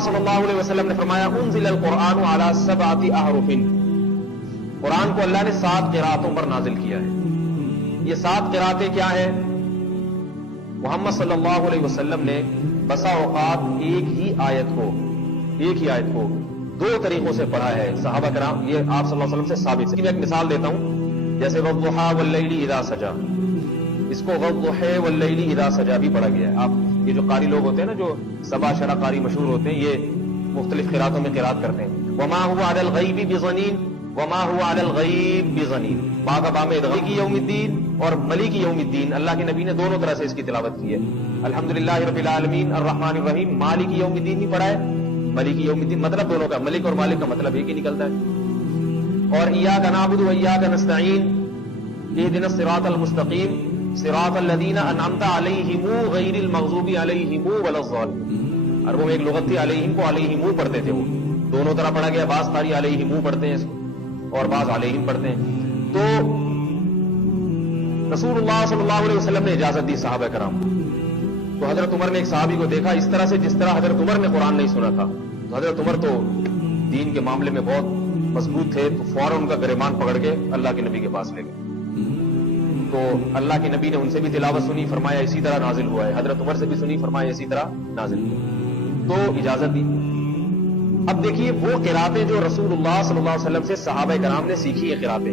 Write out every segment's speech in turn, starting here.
صلی اللہ علیہ وسلم نے فرمایا انزل القرآن علی 7 احرف، قرآن کو اللہ نے 7 قراتوں پر نازل کیا ہے۔ یہ 7 قراتیں کیا ہیں؟ محمد صلی اللہ علیہ وسلم نے بسا اوقات ایک ہی آیت کو 2 طریقوں سے پڑھا ہے صحابہ کرام، یہ آپ صلی اللہ علیہ وسلم سے ثابت ہے۔ میں ایک مثال دیتا ہوں، جیسے والضحیٰ واللیل اذا سجا، اس کو والضحیٰ واللیل اذا سجا بھی پڑھا گیا ہے۔ آپ یہ جو قاری لوگ ہوتے ہیں نا، جو 7 شرح قاری مشہور ہوتے ہیں، یہ مختلف قراتوں میں قرات کرتے ہیں۔ وما هو علی الغیب بظنین، وما هو علی الغیب بظنین، با کا با میں ادغام یوم الدین اور ملیک یوم الدین، اللہ کے نبی نے دونوں طرح سے اس کی تلاوت کی ہے۔ الحمدللہ رب العالمین الرحمن الرحیم، مالک یوم الدین نہیں پڑھا ہے، ملیک یوم الدین، مطلب دونوں کا ملک اور مالک کا مطلب ایک ہی نکلتا ہے۔ اور ایاک نعبد و ایاک نستعین، اہدنا الصراط المستقیم صراط الذین انعمت علیہم غیر المغضوب علیہم ولا الضالین۔ عربوں میں ایک لغت تھی، علیہم کو علیہم پڑھتے تھے، وہ دونوں طرح پڑھا گیا، بعض قاری علیہم پڑھتے ہیں اس کو اور بعض علیہم پڑھتے ہیں۔ تو رسول اللہ صلی اللہ علیہ وسلم نے اجازت دی صحابہ کرام، تو حضرت عمر نے ایک صحابی کو دیکھا اس طرح سے جس طرح حضرت عمر نے قرآن نہیں سنا تھا، تو حضرت عمر تو دین کے معاملے میں بہت مضبوط تھے، تو فوراً ان کا گریبان پکڑ کے اللہ کے نبی کے پاس لے گئے۔ تو اللہ کے نبی نے ان سے بھی تلاوت سنی، فرمایا اسی طرح نازل ہوا ہے، حضرت عمر سے بھی سنی، فرمایا اسی طرح نازل ہوا، تو اجازت دی۔ اب دیکھیے وہ قراتیں جو رسول اللہ صلی اللہ علیہ وسلم سے صحابہ کرام نے سیکھی، یہ قراتیں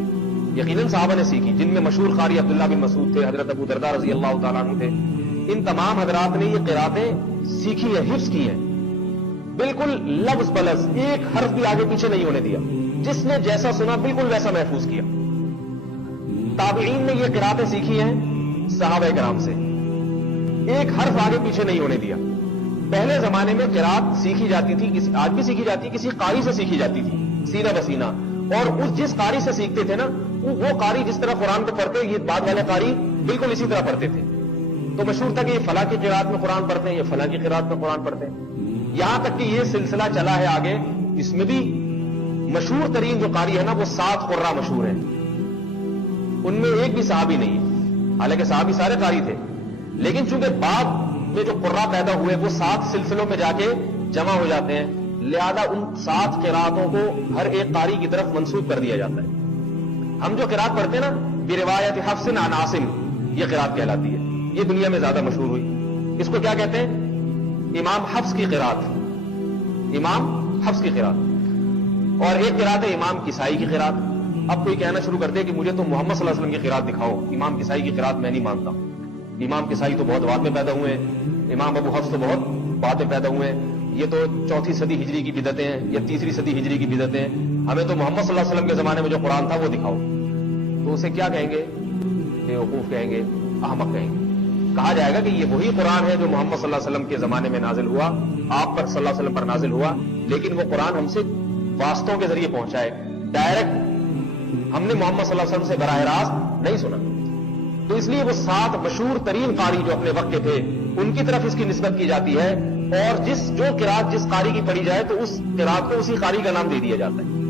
یقیناً صحابہ نے سیکھی، جن میں مشہور قاری عبداللہ بن مسعود تھے، حضرت ابو درداء رضی اللہ تعالیٰ عنہ تھے، ان تمام حضرات نے یہ قراتیں سیکھی ہے، حفظ کی ہیں، بالکل لفظ بلفظ ایک حرف بھی آگے پیچھے نہیں ہونے دیا، جس نے جیسا سنا بالکل ویسا محفوظ کیا۔ تابعین نے یہ قراتیں سیکھی ہیں صحابہ کرام سے، ایک حرف آگے پیچھے نہیں ہونے دیا۔ پہلے زمانے میں قرات سیکھی جاتی تھی، آج بھی سیکھی جاتی، کسی قاری سے سیکھی جاتی تھی سینہ بسینہ، اور جس قاری سے سیکھتے تھے نا، وہ قاری جس طرح قرآن کو پڑھتے، یہ بعد والے قاری بالکل اسی طرح پڑھتے تھے۔ تو مشہور تھا کہ یہ فلاں کی قرات میں قرآن پڑھتے ہیں، یہ فلاں کی قرات میں قرآن پڑھتے ہیں، یہاں تک کہ یہ سلسلہ چلا ہے آگے۔ اس میں بھی مشہور ترین جو قاری ہے نا، وہ 7 قراء مشہور ہیں، ان میں ایک بھی صحابی نہیں ہے، حالانکہ صحابی سارے قاری تھے، لیکن چونکہ بعد میں جو قراء پیدا ہوئے وہ 7 سلسلوں میں جا کے جمع ہو جاتے ہیں، لہذا ان 7 قراءتوں کو ہر ایک قاری کی طرف منسوب کر دیا جاتا ہے۔ ہم جو قراءت پڑھتے ہیں نا، بروایت حفص عن عاصم، یہ قراءت کہلاتی ہے، یہ دنیا میں زیادہ مشہور ہوئی۔ اس کو کیا کہتے ہیں؟ امام حفص کی قراءت، امام حفص کی قراءت۔ اور ایک قراءت ہے امام کسائی کی قراءت۔ اب کوئی کہنا شروع کر دے کہ مجھے تو محمد صلی اللہ علیہ وسلم کی قراءت دکھاؤ، امام کسائی کی قراءت میں نہیں مانتا، امام کسائی تو بہت بعد میں پیدا ہوئے ہیں، امام ابو حفص تو بہت بعد میں پیدا ہوئے ہیں، یہ تو 4 صدی ہجری کی بدعتیں ہیں یا 3 صدی ہجری کی بدعتیں ہیں، ہمیں تو محمد صلی اللہ علیہ وسلم کے زمانے میں جو قرآن تھا وہ دکھاؤ۔ تو اسے کیا کہیں گے؟ بیوقوف کہیں گے، احمق کہیں گے۔ کہا جائے گا کہ یہ وہی قرآن ہے جو محمد صلی اللہ علیہ وسلم کے زمانے میں نازل ہوا، آپ پر صلی اللہ علیہ وسلم پر نازل ہوا، لیکن وہ قرآن ہم سے واسطوں کے ذریعے پہنچا ہے، ڈائریکٹ ہم نے محمد صلی اللہ علیہ وسلم سے براہ راست نہیں سنا۔ تو اس لیے وہ 7 مشہور ترین قاری جو اپنے وقت کے تھے، ان کی طرف اس کی نسبت کی جاتی ہے، اور جو قرات جس قاری کی پڑھی جائے تو اس قرات کو اسی قاری کا نام دے دیا جاتا ہے۔